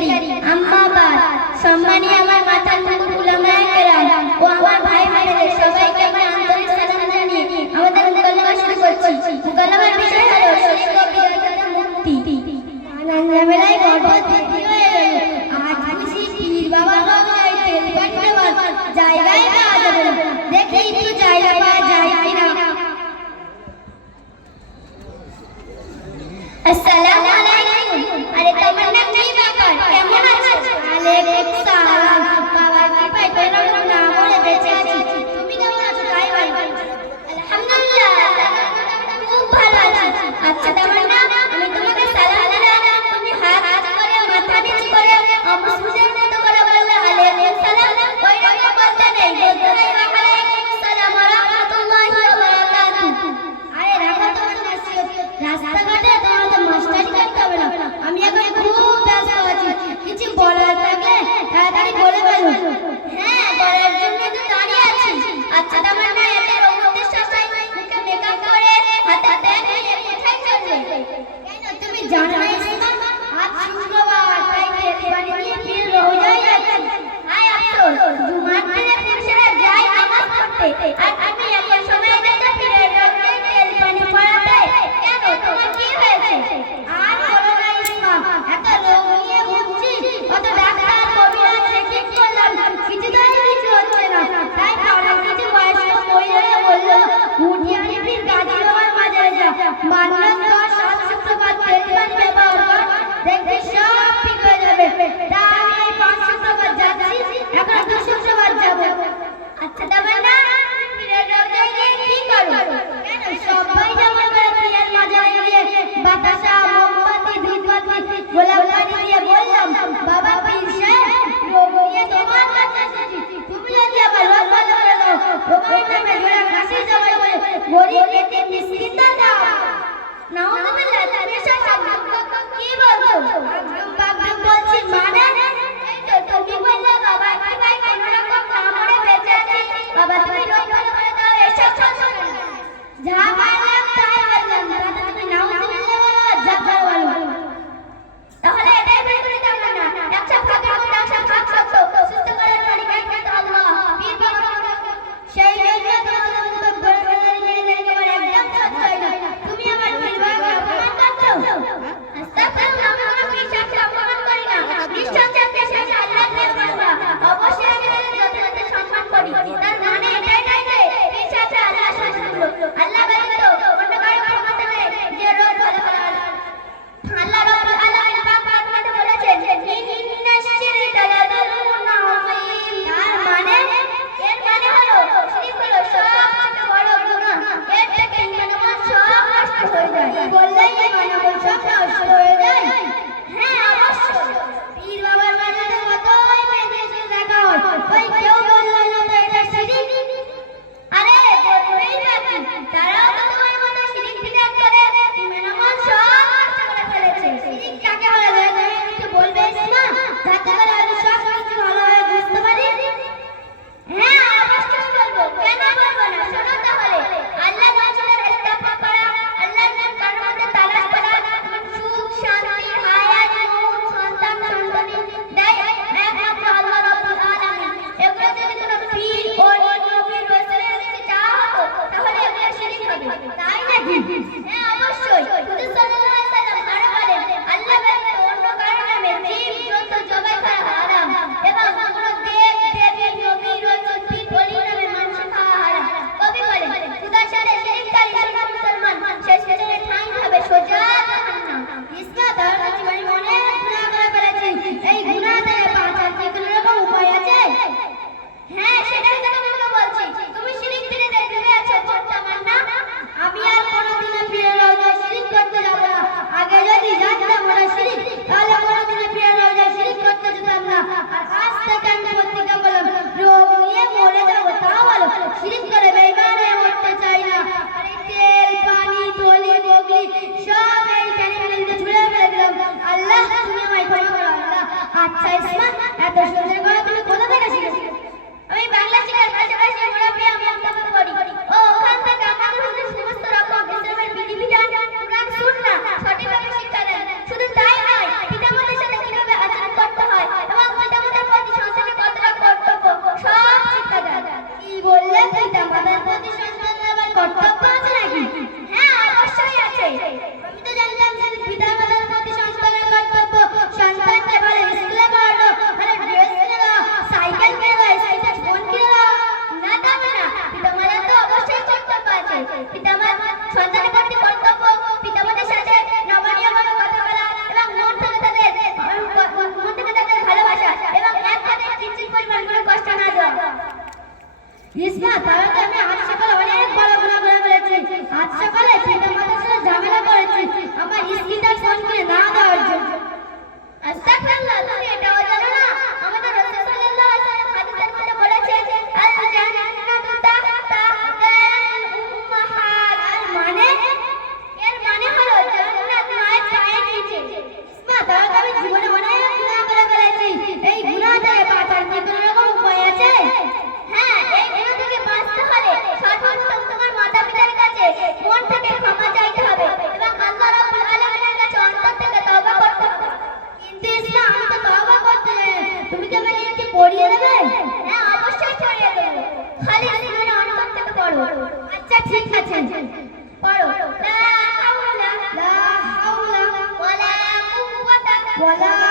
করি আম্মাবাদ সম্মানী আমার মাথার মুকুট উলামায়ে কেরাম ও আমার ভাই বোনেদের সবাইকে আমার আন্তরিক সালাম জানিয়ে আমাদের মুকাল্লামা শুরু করছি মুকাল্লামার বিষয় হলো শরীর ও বিদায় মুক্তি নানান ঝামেলায় গর্ভ তৃপ্তি হয়ে গেল আজ বুঝি পীর বাবা গঙ্গায় তেল পানি দেওয়ার জায়গায় পাওয়া যাবে না দেখি একটু জায়গা পাওয়া যায় কিনা আসসালাম গরিব এতে মিসকিনদের দাও নাউজুবিল্লাহ তুমি সব কি বলছো? একদম বলছি মানে? বললেই যে গণপরিষদ এত সুন্দর ইসমা তাহলে আমি আজ অনেক বড় বড় আজ সকালে সেটা মানুষের ঝামেলা করেছি খালি জীবনে অন্তর থেকে পড়ো। আচ্ছা ঠিক আছে। পড়ো। লা হাওলা লা হাওলা, ওয়ালা কুওয়াতা, ওয়ালা